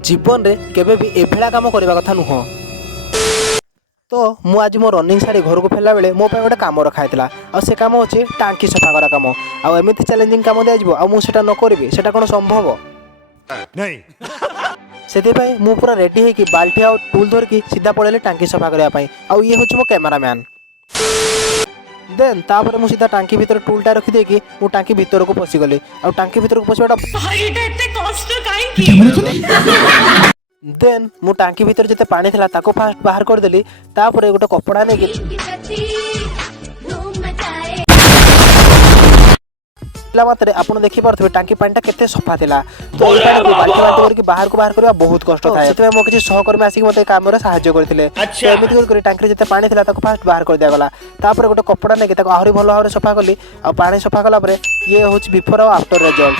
जीवन रे केबे भी एभेड़ा काम करबा कथा नुह। तो मु आज मो रनिंग सारी घर को फेरला बेले मो पे गोटे काम रखा है आ से काम होचे टांकी सफा करा काम आ एमती चैलेंजिंग काम दिया आ मु सेटा न करिवि सेटा कोन संभव नहीं। से मु पूरा रेडी है कि बाल्टी आ टूल धरकी सीधा पड़े टांकी सफा करने आ ये हूँ मो कैमेरामैन। देन तापर मु सीधा टांकी भीतर टूलटा रखी देकी मु टांकी भीतर को पशिगली आ टांकी भीतर को पशिबाटा देन मु टांकी भीतर जते पानी थिला ताको फास्ट बाहर कर देली तापर गोटे कपड़ा ने मात्रे आप देखी पारे टांकी पानी केते सफा थिला। तो ये पानी को बाल्टी बाल्टी करके बाहर करबा बहुत कष्ट थाए सेते मो किछि सहकर्मी आसी मते काम रे सहायता करथिले। तो एमिति कर टांकी जते पानी थिला ताको फास्ट बाहर कर दिया गला तापर गोटे कपड़ा ने ताको आहुरी भलो भाबरे सफा कली आ पानी सफा कला परे ये होछि बिफोर और आफ्टर रिजल्ट।